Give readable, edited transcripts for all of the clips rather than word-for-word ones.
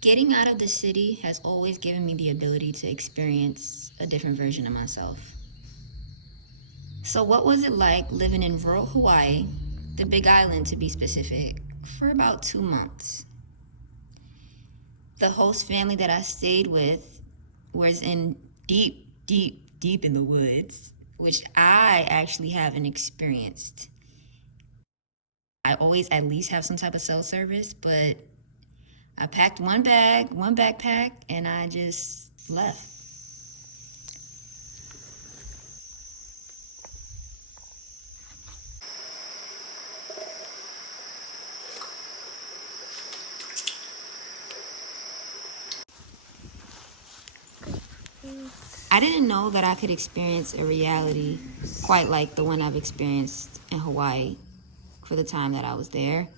Getting out of the city has always given me the ability to experience a different version of myself. So, what was it like living in rural Hawaii, the Big Island to be specific, for about 2 months? The host family that I stayed with was in deep in the woods, which I actually haven't experienced. I always at least have some type of cell service, but I packed one bag, one backpack, and I just left. I didn't know that I could experience a reality quite like the one I've experienced in Hawaii for the time that I was there.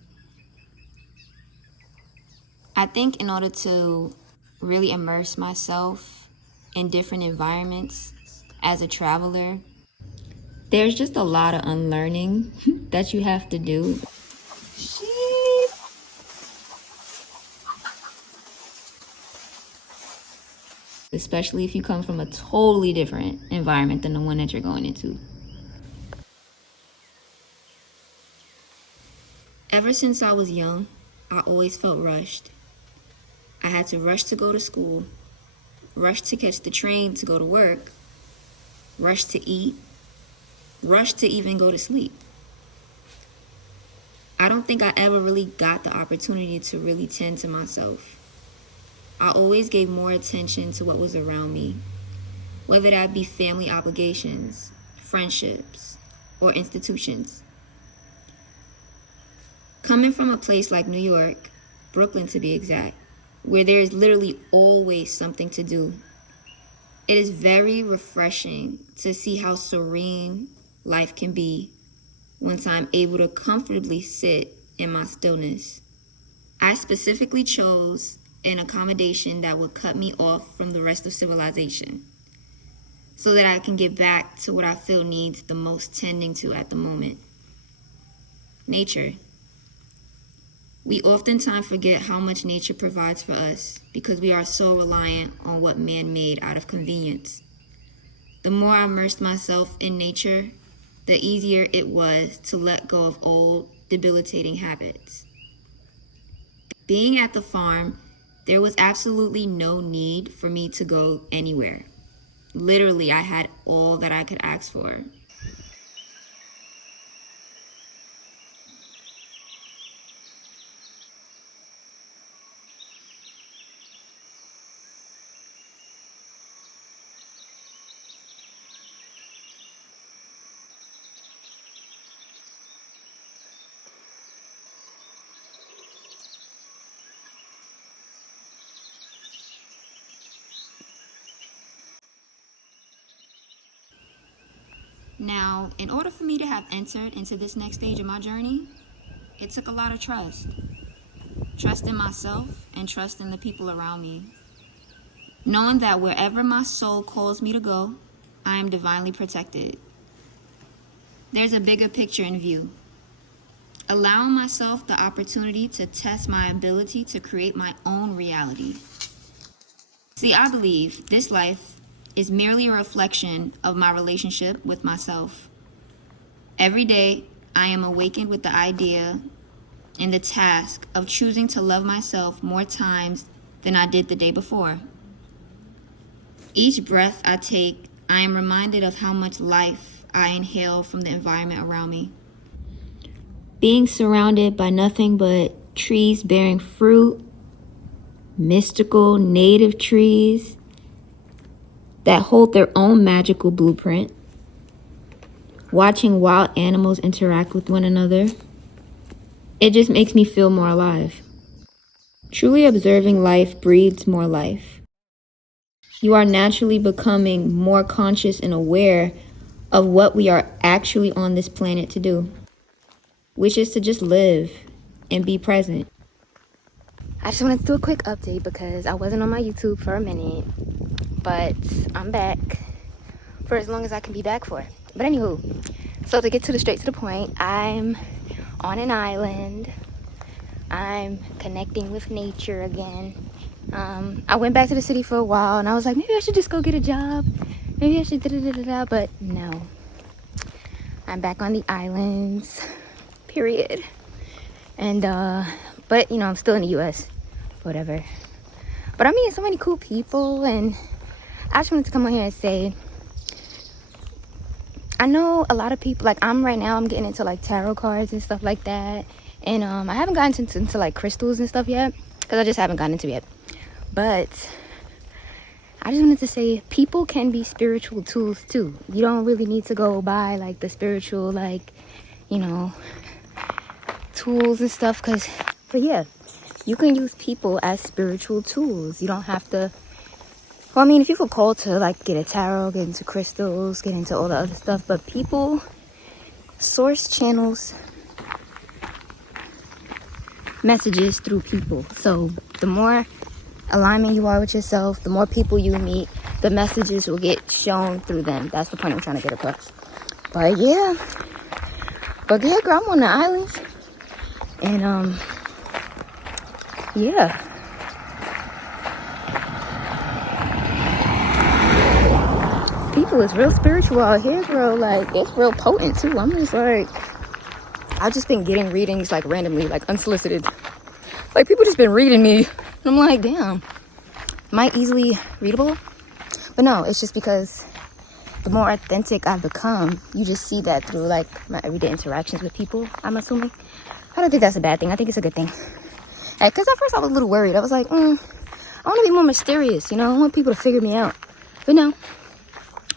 I think in order to really immerse myself in different environments as a traveler, there's just a lot of unlearning that you have to do. Especially if you come from a totally different environment than the one that you're going into. Ever since I was young, I always felt rushed. I had to rush to go to school, rush to catch the train to go to work, rush to eat, rush to even go to sleep. I don't think I ever really got the opportunity to really tend to myself. I always gave more attention to what was around me, whether that be family obligations, friendships, or institutions. Coming from a place like New York, Brooklyn to be exact, where there is literally always something to do, it is very refreshing to see how serene life can be once I'm able to comfortably sit in my stillness. I specifically chose an accommodation that would cut me off from the rest of civilization so that I can get back to what I feel needs the most tending to at the moment: nature. We oftentimes forget how much nature provides for us because we are so reliant on what man made out of convenience. The more I immersed myself in nature, the easier it was to let go of old, debilitating habits. Being at the farm, there was absolutely no need for me to go anywhere. Literally, I had all that I could ask for. Now, in order for me to have entered into this next stage of my journey, it took a lot of trust. Trust in myself and trust in the people around me. Knowing that wherever my soul calls me to go, I am divinely protected. There's a bigger picture in view. Allowing myself the opportunity to test my ability to create my own reality. See, I believe this life is merely a reflection of my relationship with myself. Every day, I am awakened with the idea and the task of choosing to love myself more times than I did the day before. Each breath I take, I am reminded of how much life I inhale from the environment around me. Being surrounded by nothing but trees bearing fruit, mystical native trees that hold their own magical blueprint, watching wild animals interact with one another, it just makes me feel more alive. Truly observing life breeds more life. You are naturally becoming more conscious and aware of what we are actually on this planet to do, which is to just live and be present. I just wanted to do a quick update because I wasn't on my YouTube for a minute, but I'm back for as long as I can be back for. But anywho, so to get straight to the point, I'm on an island. I'm connecting with nature again. I went back to the city for a while, and I was like, maybe I should just go get a job. Maybe I should da-da-da-da-da, but no. I'm back on the islands, period. And, but, you know, I'm still in the U.S., whatever. But I'm meeting so many cool people, and I just wanted to come on here and say, I know a lot of people, like, I'm getting into, like, tarot cards and stuff like that. And, I haven't gotten into like, crystals and stuff yet, because I just haven't gotten into it yet. But I just wanted to say, people can be spiritual tools too. You don't really need to go buy like the spiritual, like, you know, tools and stuff. But yeah, you can use people as spiritual tools. You don't have to. Well, I mean, if you feel called to like get a tarot, get into crystals, get into all the other stuff, but people, source channels messages through people. So the more alignment you are with yourself, the more people you meet, the messages will get shown through them. That's the point I'm trying to get across. But yeah, girl, I'm on the islands, and yeah, people is real spiritual out here, girl. Like, it's real potent too. I'm just like, I've just been getting readings like randomly, like unsolicited. Like, people just been reading me. And I'm like, damn, am I easily readable? But no, it's just because the more authentic I've become, you just see that through like my everyday interactions with people, I'm assuming. I don't think that's a bad thing. I think it's a good thing. Because at first I was a little worried. I was like, I want to be more mysterious, you know? I want people to figure me out. But no,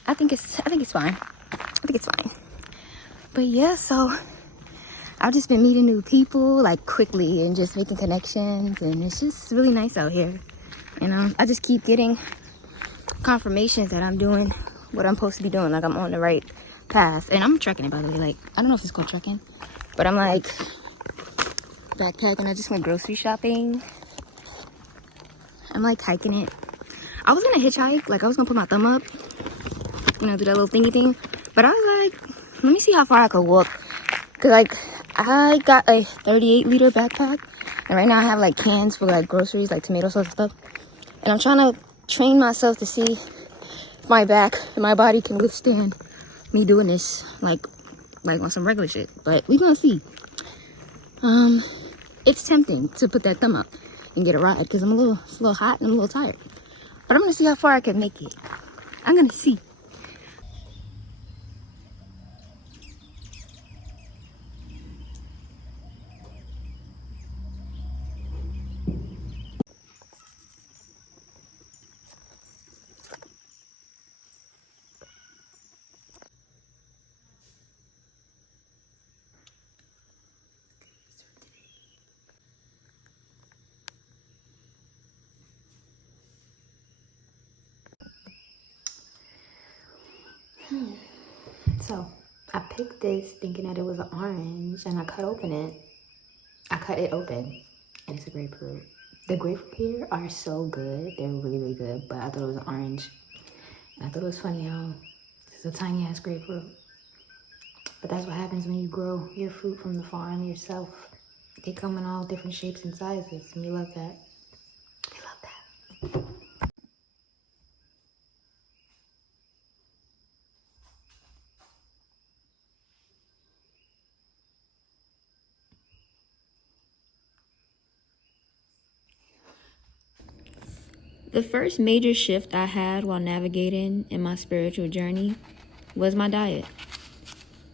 I think it's fine. I think it's fine. But yeah, so I've just been meeting new people like quickly and just making connections, and it's just really nice out here. You know, I just keep getting confirmations that I'm doing what I'm supposed to be doing, like I'm on the right path. And I'm trekking it, by the way. Like, I don't know if it's called trekking, but I'm like backpacking. I just went grocery shopping. I'm like hiking it. I was gonna hitchhike, like I was gonna put my thumb up, you know, do that little thingy thing, but I was like, let me see how far I could walk. Cause like I got a 38-liter backpack, and right now I have like cans for like groceries, like tomato sauce and stuff. And I'm trying to train myself to see if my back and my body can withstand me doing this, like on some regular shit. But we gonna see. It's tempting to put that thumb up and get a ride because it's a little hot and I'm a little tired. But I'm gonna see how far I can make it. I'm gonna see. So I picked this thinking that it was an orange, and I cut it open, and it's a grapefruit. The grapefruit here are so good. They're really, really good, but I thought it was an orange. And I thought it was funny how it's a tiny ass grapefruit. But that's what happens when you grow your fruit from the farm yourself. They come in all different shapes and sizes, and we love that. We love that. The first major shift I had while navigating in my spiritual journey was my diet.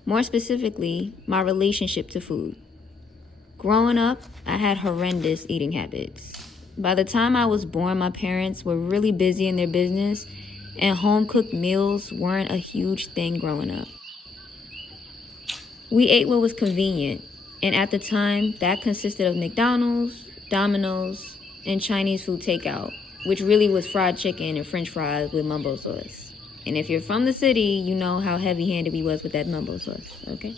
More specifically, my relationship to food. Growing up, I had horrendous eating habits. By the time I was born, my parents were really busy in their business, and home-cooked meals weren't a huge thing growing up. We ate what was convenient, and at the time, that consisted of McDonald's, Domino's, and Chinese food takeout, which really was fried chicken and french fries with mumbo sauce. And if you're from the city, you know how heavy-handed we was with that mumbo sauce, okay?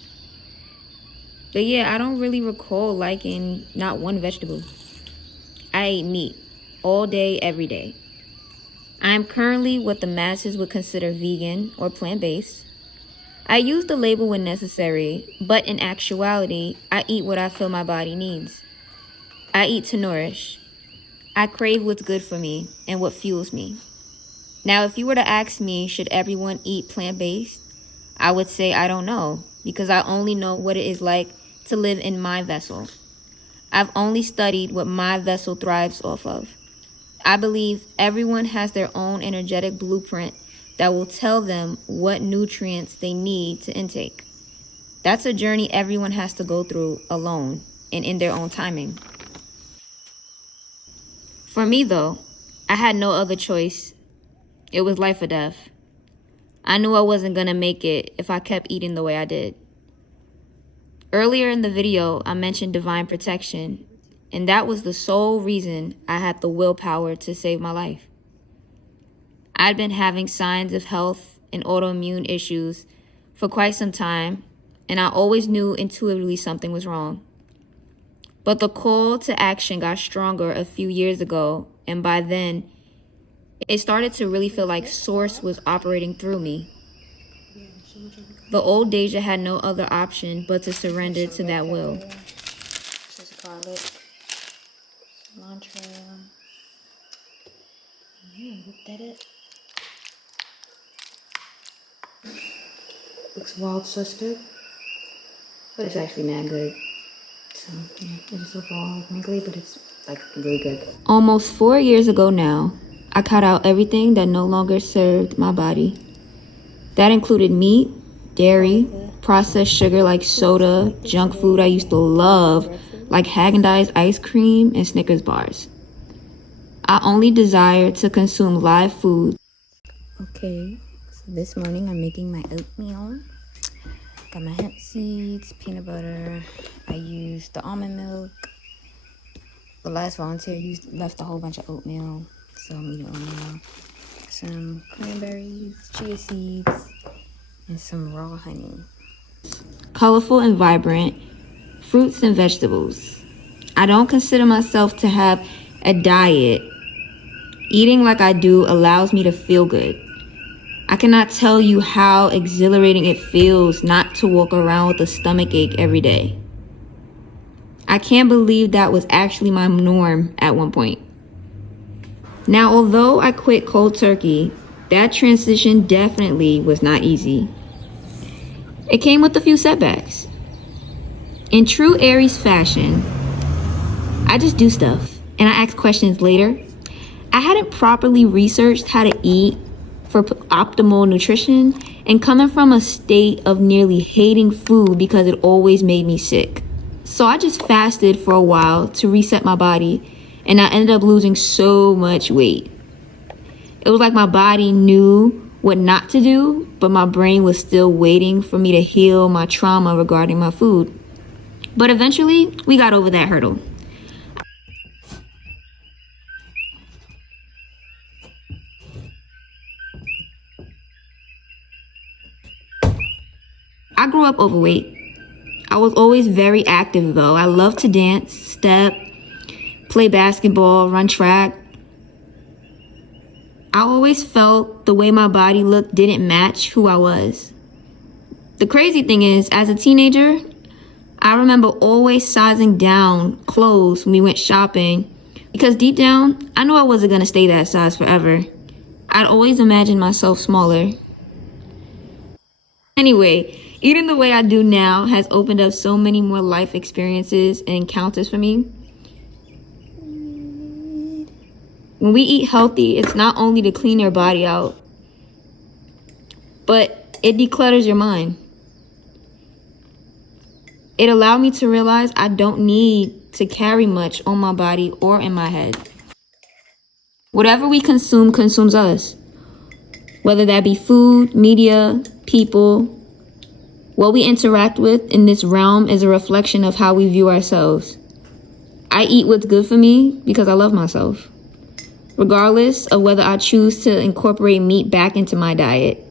But yeah, I don't really recall liking not one vegetable. I ate meat all day, every day. I am currently what the masses would consider vegan or plant-based. I use the label when necessary, but in actuality, I eat what I feel my body needs. I eat to nourish. I crave what's good for me and what fuels me. Now, if you were to ask me, should everyone eat plant-based? I would say I don't know, because I only know what it is like to live in my vessel. I've only studied what my vessel thrives off of. I believe everyone has their own energetic blueprint that will tell them what nutrients they need to intake. That's a journey everyone has to go through alone and in their own timing. For me, though, I had no other choice. It was life or death. I knew I wasn't gonna make it if I kept eating the way I did. Earlier in the video, I mentioned divine protection, and that was the sole reason I had the willpower to save my life. I'd been having signs of health and autoimmune issues for quite some time, and I always knew intuitively something was wrong. But the call to action got stronger a few years ago, and by then, it started to really feel like Source was operating through me. The old Deja had no other option but to surrender to that will. This is garlic, cilantro. Yeah, look at it. Looks wild suspect, but it's actually mad good. So yeah, it just looks all wrinkly, but it's like really good. Almost 4 years ago now, I cut out everything that no longer served my body. That included meat, dairy, processed sugar like soda, junk food I used to love, like Haagen-Dazs ice cream and Snickers bars. I only desire to consume live food. Okay, so this morning I'm making my oatmeal. Got my hemp seeds, peanut butter. I used the almond milk. The last volunteer left a whole bunch of oatmeal, so I'm eating oatmeal. Some cranberries, chia seeds, and some raw honey. Colorful and vibrant, fruits and vegetables. I don't consider myself to have a diet. Eating like I do allows me to feel good. I cannot tell you how exhilarating it feels not to walk around with a stomach ache every day. I can't believe that was actually my norm at one point. Now, although I quit cold turkey, that transition definitely was not easy. It came with a few setbacks. In true Aries fashion, I just do stuff and I ask questions later. I hadn't properly researched how to eat for optimal nutrition, and coming from a state of nearly hating food because it always made me sick. So I just fasted for a while to reset my body, and I ended up losing so much weight. It was like my body knew what not to do, but my brain was still waiting for me to heal my trauma regarding my food. But eventually, we got over that hurdle. I grew up overweight. I was always very active though. I loved to dance, step, play basketball, run track. I always felt the way my body looked didn't match who I was. The crazy thing is, as a teenager, I remember always sizing down clothes when we went shopping because deep down, I knew I wasn't gonna stay that size forever. I'd always imagined myself smaller. Anyway, eating the way I do now has opened up so many more life experiences and encounters for me. When we eat healthy, it's not only to clean your body out, but it declutters your mind. It allowed me to realize I don't need to carry much on my body or in my head. Whatever we consume consumes us, whether that be food, media, people. What we interact with in this realm is a reflection of how we view ourselves. I eat what's good for me because I love myself, regardless of whether I choose to incorporate meat back into my diet.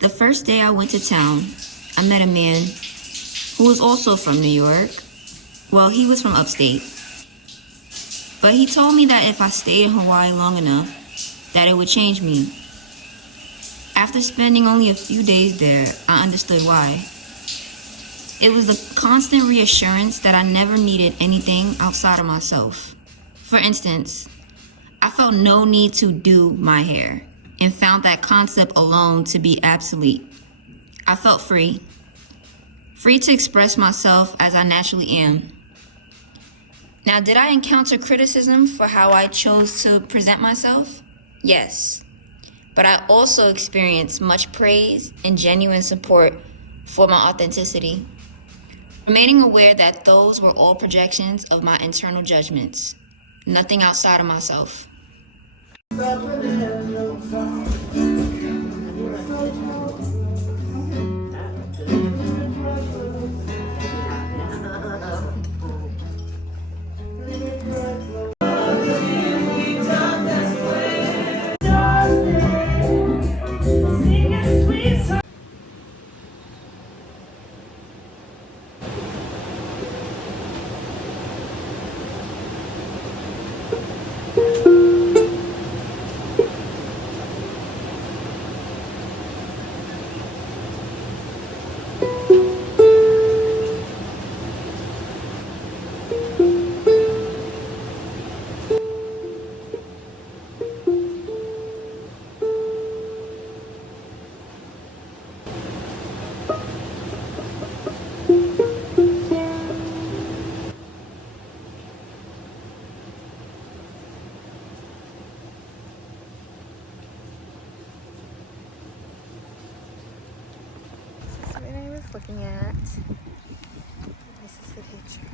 The first day I went to town, I met a man who was also from New York. Well, he was from upstate. But he told me that if I stayed in Hawaii long enough, that it would change me. After spending only a few days there, I understood why. It was the constant reassurance that I never needed anything outside of myself. For instance, I felt no need to do my hair and found that concept alone to be obsolete. I felt free. Free to express myself as I naturally am. Now, did I encounter criticism for how I chose to present myself? Yes. But I also experienced much praise and genuine support for my authenticity. Remaining aware that those were all projections of my internal judgments, nothing outside of myself. Looking at. This is the picture.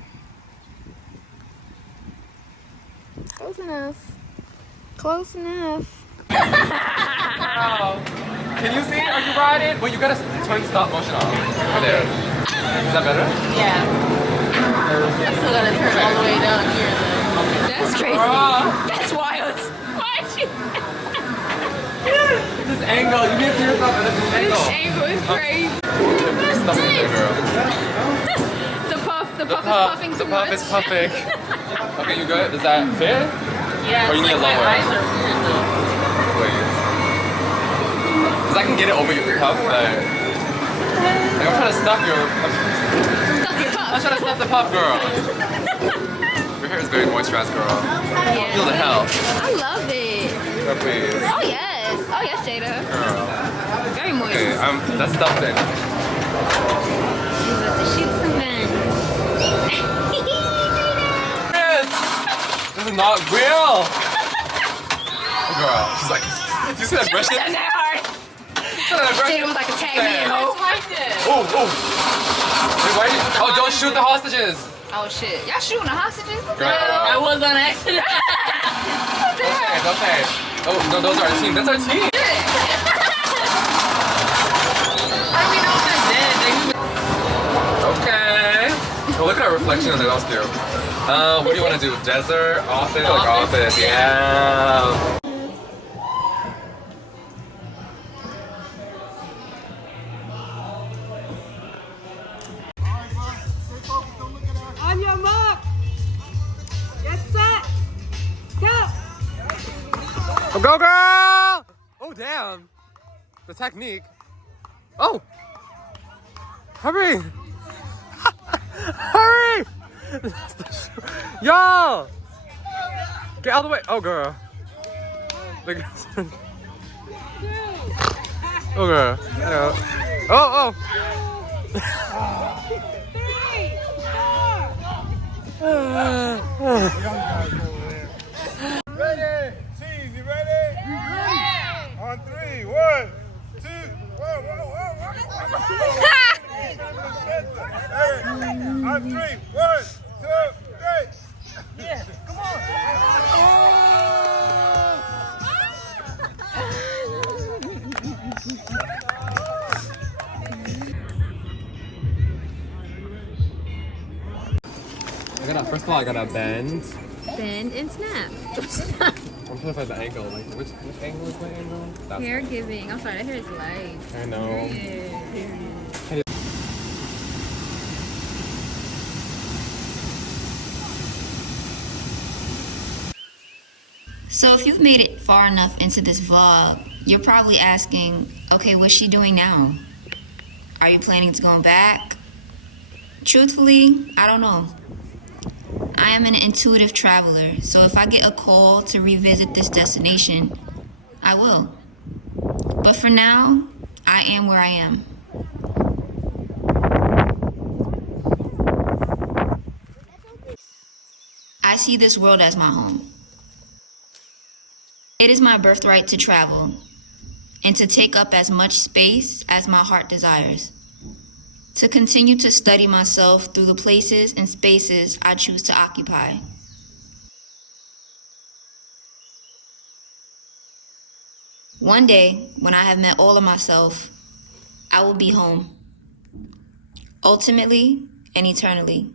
Close enough. Close enough. Wow. Can you see? Are you riding? Well, you gotta turn stop motion off. Right there. Is that better? Yeah. I'm still gonna turn all the way down here though. That's crazy. That's wild. Why'd you? This angle. You can't see yourself at this angle. This angle is crazy. Stop it there, girl. The puff is puffing too much. The puff is puffing. Okay, you good? Does that fit? Yeah, Or you need like a my lower? eyes are weird though. Wait. Because I can get it over your puff, but like, I'm trying to stuff your. Stuff your puff. I'm trying to stuff the puff, girl. Your hair is very moisturized, girl. Yeah. Feel the hell. I love it. Girl, please. Oh yes. Oh yes, Jada. Girl. Very moist. Okay, that's stuffed in. She's about to shoot some guns. This is not real. Girl, she's like, you see that aggression? Wasn't that hard? Jada was like a tag me in, ho. Oh, oh. Wait, why you, oh, don't shoot the hostages. Oh shit. Y'all shooting the hostages? Girl. I was on accident. Okay. Oh, no, those are our team. That's our team. How do we know if they're dead? Okay. Well, look at our reflection in there. That was cute. What do you want to do? Desert? Office? Like office. Yeah. On your mark. Get set. Go. Oh, go, girl! Oh, damn. The technique. Oh. Hurry. Hurry. Yo. Get out of the way. Oh, girl. Oh, girl. Hello. Oh, oh. 3, 4. Ready? Cheese, you ready? Ready. On 3, 1, 2, 1, 1. On 3, 1, 2, 3. Yeah, come on. First of all, I gotta bend. Bend and snap. I'm trying to find the angle. Like, which angle is my angle? That's Hair giving. I'm sorry, that hair is light. I know. So if you've made it far enough into this vlog, You're probably asking, okay, what's she doing now? Are you planning to go back? Truthfully, I don't know. I am an intuitive traveler, so if I get a call to revisit this destination, I will. But for now, I am where I am. I see this world as my home. It is my birthright to travel and to take up as much space as my heart desires. To continue to study myself through the places and spaces I choose to occupy. One day, when I have met all of myself, I will be home. Ultimately and eternally.